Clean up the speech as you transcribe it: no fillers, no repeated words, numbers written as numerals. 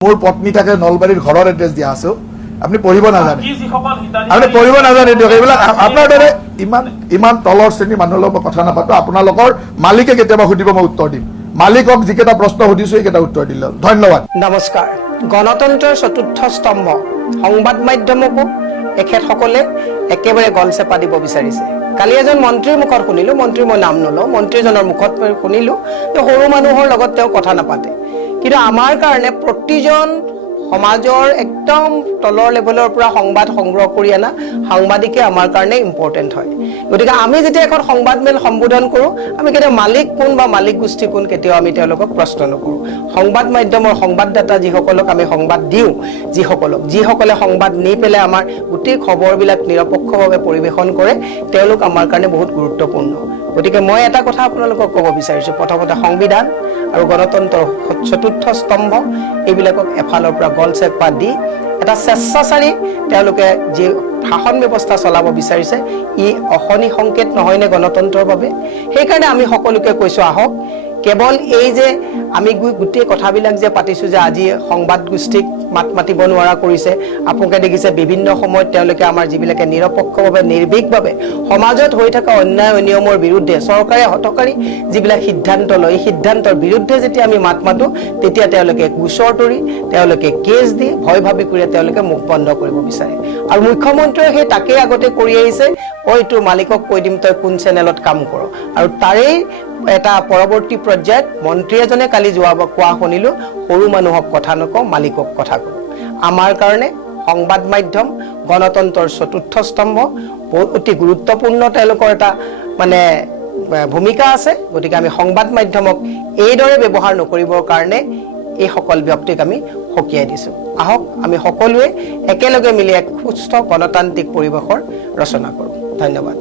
মোৰ পত্নী থাকে নলবাৰীৰ ঘৰৰ এড্ৰেছ দিয়া আছে আপুনি পঢ়িব নাজানে আপুনি পঢ়িব নাজানে দিয়ক এইবিলাক আপোনাৰ দৰে ইমান তলৰ শ্ৰেণীৰ মানুহৰ লগত কথা নাপাতো আপোনালোকৰ মালিকে কেতিয়াবা সুধিব মই উত্তৰ দিম মালিকক যিকেইটা প্ৰশ্ন সুধিছো এইকেইটা উত্তৰ দিলে ধন্যবাদ নমস্কাৰ গণতন্ত্ৰৰ চতুৰ্থ স্তম্ভ সংবাদ মাধ্যমকো এখেতসকলে একেবাৰে গলচেপা দিব বিচাৰিছে কালি এজন মন্ত্ৰীৰ মুখত শুনিলো মন্ত্ৰী মই নাম নলওঁ মন্ত্ৰীজনৰ মুখত শুনিলো যে সৰু মানুহৰ লগত তেওঁ কথা নাপাতে কিন্তু আমাৰ কাৰণে প্ৰতিজন সমাজৰ একদম তলৰ লেভেলৰ পৰা সংবাদ সংগ্ৰহ কৰি আনা সাংবাদিকে আমাৰ কাৰণে ইম্পৰ্টেন্ট হয় গতিকে আমি যেতিয়া এখন সংবাদমেল সম্বোধন কৰো আমি কেতিয়াও মালিক কোন বা মালিক গোষ্ঠী কোন কেতিয়াও আমি তেওঁলোকক প্ৰশ্ন নকৰো সংবাদ মাধ্যমৰ সংবাদদাতা যিসকলক আমি সংবাদ দিওঁ যিসকলে সংবাদ নি পেলাই আমাৰ গোটেই খবৰবিলাক নিৰপেক্ষভাৱে পৰিৱেশন কৰে তেওঁলোক আমাৰ কাৰণে বহুত গুৰুত্বপূৰ্ণ গতিকে মই এটা কথা আপোনালোকক ক'ব বিচাৰিছো প্ৰথমতে সংবিধান আৰু গণতন্ত্ৰৰ চতুৰ্থ স্তম্ভ এইবিলাকক এফালৰ পৰা গলচেপা দি এটা স্বেচ্ছাচাৰী তেওঁলোকে যি শাসন ব্যৱস্থা চলাব বিচাৰিছে ই অহনি সংকেত নহয়নে গণতন্ত্ৰৰ বাবে সেইকাৰণে আমি সকলোকে কৈছো আহক কেৱল এই যে আমি গোটেই কথাবিলাক যে পাতিছো যে আজি সংবাদ গোষ্ঠীক মাত মাতিব নোৱাৰা কৰিছে আপোনালোকে দেখিছে বিভিন্ন সময়ত তেওঁলোকে আমাৰ যিবিলাকে নিৰপেক্ষভাৱে নিৰ্ভীকভাৱে সমাজত হৈ থকা অন্যায় অনিয়মৰ বিৰুদ্ধে চৰকাৰে হঠকাৰী যিবিলাক সিদ্ধান্ত লয় এই সিদ্ধান্তৰ বিৰুদ্ধে যেতিয়া আমি মাত মাতো তেতিয়া তেওঁলোকে গোচৰ তৰি তেওঁলোকে কেছ দি ভয় ভাবি কৰি তেওঁলোকে মুখ বন্ধ কৰিব বিচাৰে আৰু মুখ্যমন্ত্ৰীয়ে সেই তাকেই আগতে কৰি আহিছে ওইটো মালিকক কৈ দিম তই কোন চেনেলত কাম কৰ আৰু তাৰেই এটা পৰৱৰ্তী পৰ্যায়ত মন্ত্ৰী এজনে কালি কোৱা শুনিলো সৰু মানুহক কথা নকওঁ মালিকক কথা কওঁ আমাৰ কাৰণে সংবাদ মাধ্যম গণতন্ত্ৰৰ চতুৰ্থ স্তম্ভ অতি গুৰুত্বপূৰ্ণ তেওঁলোকৰ এটা মানে ভূমিকা আছে গতিকে আমি সংবাদ মাধ্যমক এইদৰে ব্যৱহাৰ নকৰিবৰ কাৰণে এই সকল ব্যক্তিক আমি সকীয়াই দিছো আহক আমি সকলোৱে একেলগে মিলি এক সুস্থ গণতান্ত্ৰিক পৰিৱেশৰ ৰচনা কৰোঁ ধন্যবাদ